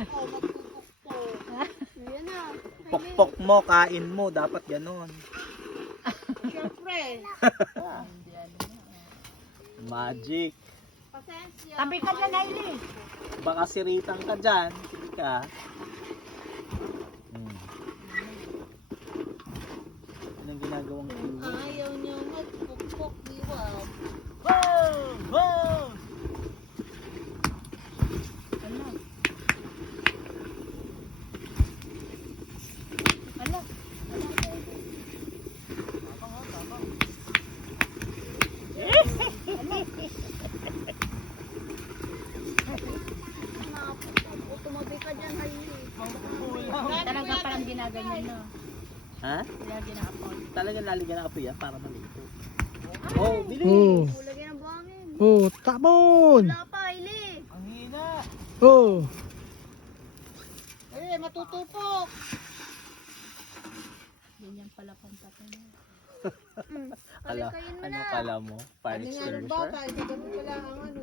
Ako, magpupukpok. Ayan na. Pokpok mo, kain mo. Dapat ganon. Siyempre. Magic. Pasensya. Tabi ka dyan, Hailey. Baka siritang ka dyan. Sige ka. Anong ginagawang kulo? Ayaw niyo magpukpok, diwaw. Wow! Wow! Ano? Ano? Tumabi ka dyan, Hailey. Talaga parang ginaganyan, no? Ha? Kaya ginakapon. Talagang lalagyan ng apoy yan para malito. Oh, bilis! Oh, Ulagyan ng buhangin. oh, tapon. Wala pa, Hailey. Ang hina! Oh, Hailey, matutupok. Ganyan pala pang tapon. Ano kala mo? Fire Ano nga extinguisher? ba? Tayo, pala ang ano.